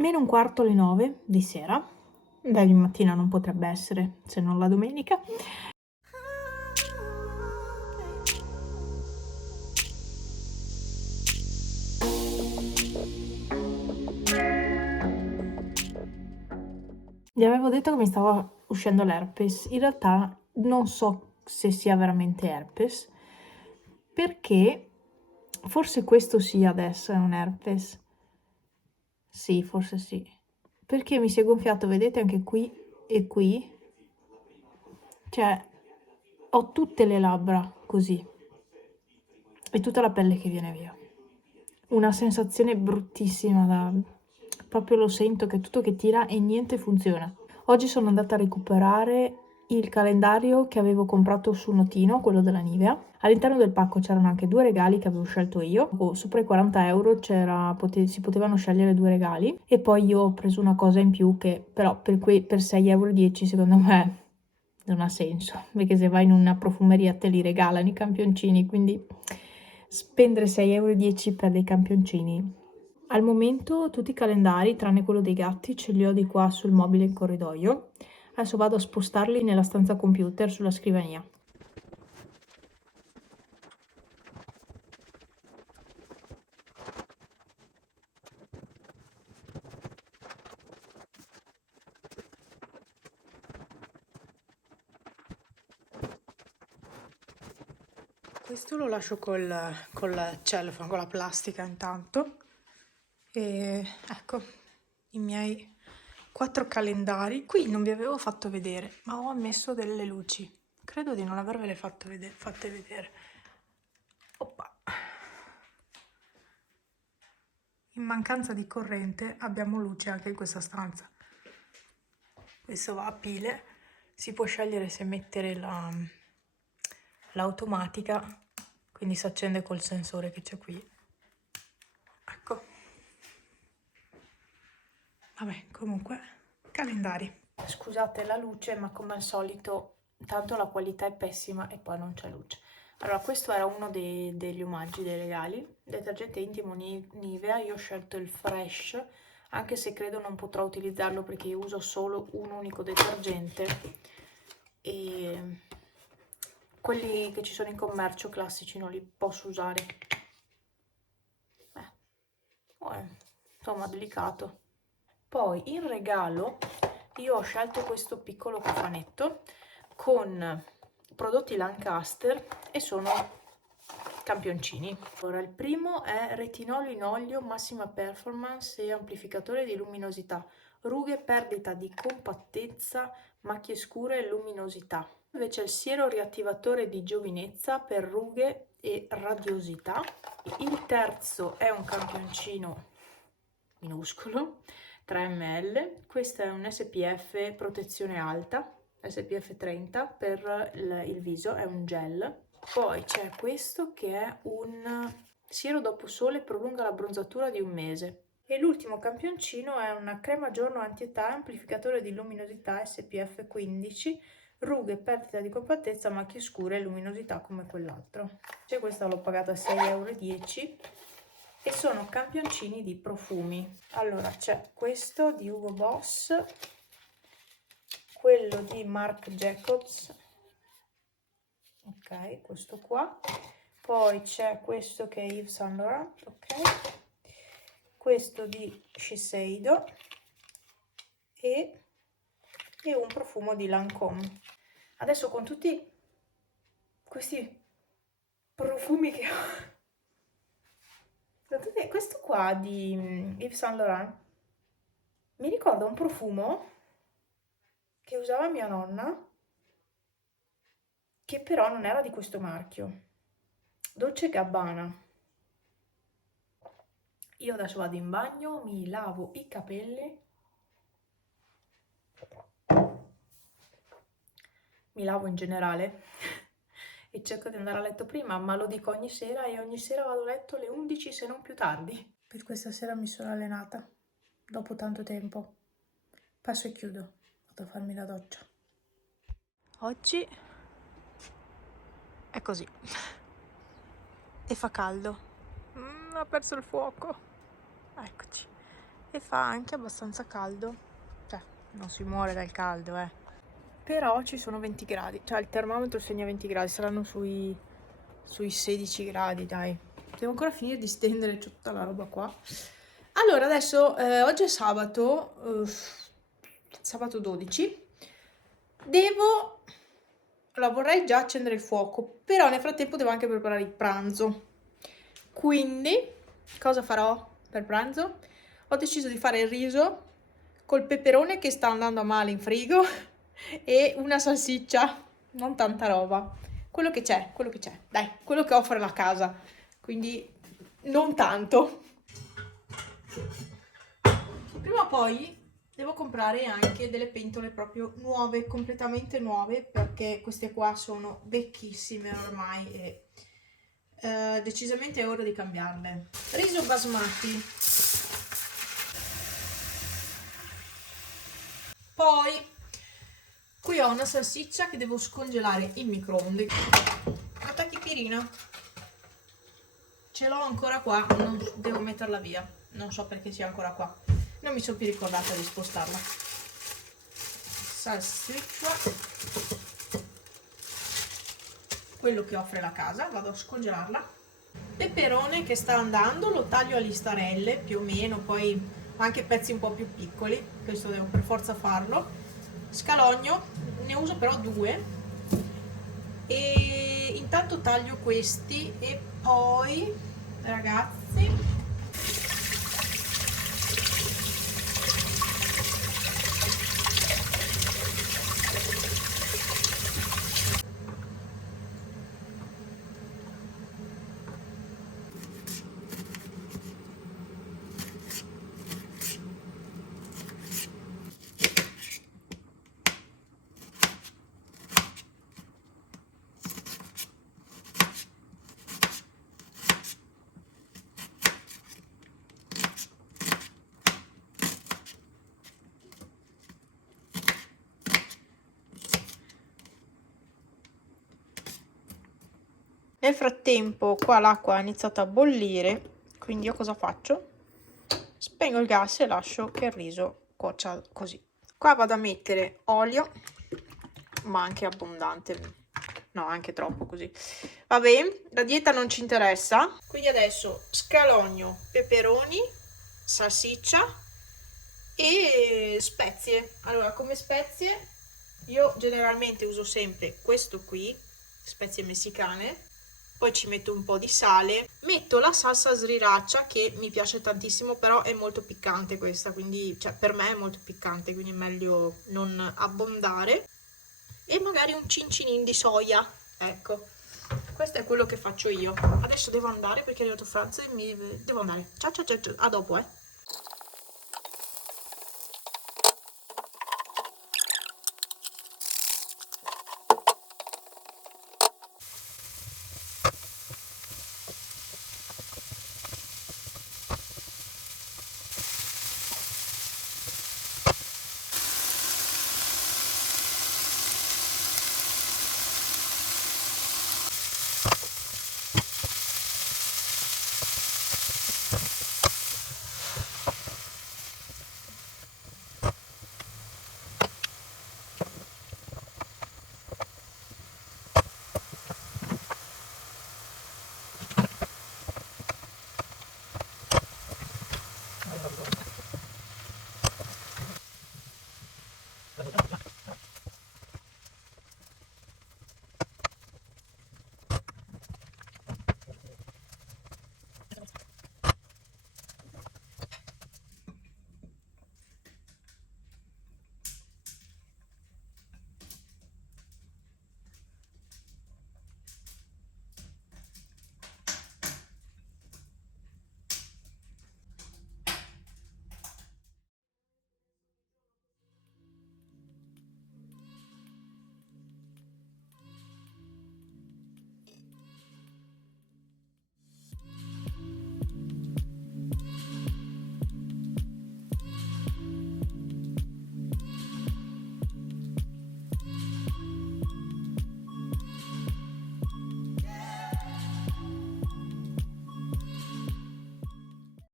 Meno un quarto alle 9 di sera, beh, di mattina non potrebbe essere, se non la domenica. Gli avevo detto che mi stava uscendo l'herpes. In realtà non so se sia veramente herpes, perché forse questo sì adesso è un herpes. Sì, forse sì. Perché mi si è gonfiato, vedete, anche qui e qui. Cioè, ho tutte le labbra così e tutta la pelle che viene via. Una sensazione bruttissima da... Proprio lo sento che è tutto che tira e niente funziona. Oggi sono andata a recuperare il calendario che avevo comprato su Notino, quello della Nivea. All'interno del pacco c'erano anche 2 regali che avevo scelto io. Sopra i 40 euro si potevano scegliere 2 regali. E poi io ho preso una cosa in più che però per 6,10 euro secondo me non ha senso. Perché se vai in una profumeria te li regalano i campioncini, quindi spendere 6,10 euro per dei campioncini. Al momento tutti i calendari, tranne quello dei gatti, ce li ho di qua sul mobile in corridoio. Adesso vado a spostarli nella stanza computer sulla scrivania. Questo lo lascio col cellophane, con la plastica intanto. E ecco i miei 4 calendari. Qui non vi avevo fatto vedere, ma ho messo delle luci. Credo di non avervele fatte vedere. Oppa. In mancanza di corrente abbiamo luce anche in questa stanza. Questo va a pile, si può scegliere se mettere l'automatica, quindi si accende col sensore che c'è qui. Ecco. Vabbè, comunque, calendari. Scusate la luce, ma come al solito, tanto la qualità è pessima e poi non c'è luce. Allora, questo era uno degli omaggi, dei regali. Detergente intimo Nivea, io ho scelto il Fresh, anche se credo non potrò utilizzarlo perché io uso solo un unico detergente e quelli che ci sono in commercio classici non li posso usare. Insomma, delicato. Poi in regalo io ho scelto questo piccolo cofanetto con prodotti Lancaster e sono campioncini. Allora, il primo è retinolo in olio, massima performance e amplificatore di luminosità, rughe, perdita di compattezza, macchie scure e luminosità. Invece il siero riattivatore di giovinezza per rughe e radiosità. Il terzo è un campioncino minuscolo, 3 ml. Questo è un SPF protezione alta, SPF 30 per il viso, è un gel. Poi c'è questo che è un siero dopo sole, prolunga l'abbronzatura di un mese. E l'ultimo campioncino è una crema giorno anti-età, amplificatore di luminosità SPF 15, rughe, perdita di compattezza, macchie scure e luminosità come quell'altro. Cioè questo l'ho pagato a 6,10 euro e sono campioncini di profumi. Allora c'è questo di Hugo Boss, quello di Marc Jacobs, ok, questo qua. Poi c'è questo che è Yves Saint Laurent, ok, questo di Shiseido e un profumo di Lancôme. Adesso con tutti questi profumi che ho, questo qua di Yves Saint Laurent mi ricorda un profumo che usava mia nonna, che però non era di questo marchio, Dolce Gabbana. Io adesso vado in bagno, mi lavo i capelli, mi lavo in generale e cerco di andare a letto prima, ma lo dico ogni sera e ogni sera vado a letto alle 11 se non più tardi. Per questa sera mi sono allenata, dopo tanto tempo. Passo e chiudo, vado a farmi la doccia. Oggi è così e fa caldo. Ha perso il fuoco. Eccoci. e fa anche abbastanza caldo, cioè non si muore dal caldo, però ci sono 20 gradi, cioè il termometro segna 20 gradi, saranno sui 16 gradi, dai. Devo ancora finire di stendere tutta la roba qua. Allora, adesso, oggi è sabato, sabato 12, allora vorrei già accendere il fuoco, però nel frattempo devo anche preparare il pranzo. Quindi, cosa farò per pranzo? Ho deciso di fare il riso col peperone che sta andando a male in frigo e una salsiccia, non tanta roba. Quello che c'è, dai, quello che offre la casa, quindi non tanto. Prima o poi devo comprare anche delle pentole proprio nuove, completamente nuove, perché queste qua sono vecchissime ormai e decisamente è ora di cambiarle. Riso basmati. Poi qui ho una salsiccia che devo scongelare in microonde. La tachipirina ce l'ho ancora qua, non devo metterla via, non so perché sia ancora qua, non mi sono più ricordata di spostarla. Salsiccia, quello che offre la casa, vado a scongelarla. Peperone che sta andando, lo taglio a listarelle più o meno, poi anche pezzi un po' più piccoli, questo devo per forza farlo. Scalogno, ne uso però 2 e intanto taglio questi e poi, ragazzi, nel frattempo qua l'acqua ha iniziato a bollire, quindi io cosa faccio? Spengo il gas e lascio che il riso cuocia così. Qua vado a mettere olio, ma anche abbondante, no, anche troppo così. Va bene, la dieta non ci interessa. Quindi adesso scalogno, peperoni, salsiccia e spezie. Allora, come spezie io generalmente uso sempre questo qui, spezie messicane, poi ci metto un po' di sale, metto la salsa sriracha che mi piace tantissimo, però è molto piccante questa, quindi cioè, per me è molto piccante, quindi è meglio non abbondare, e magari un cincinin di soia, ecco, questo è quello che faccio io. Adesso devo andare perché è arrivato Franz e devo andare. Ciao ciao ciao, ciao. A dopo.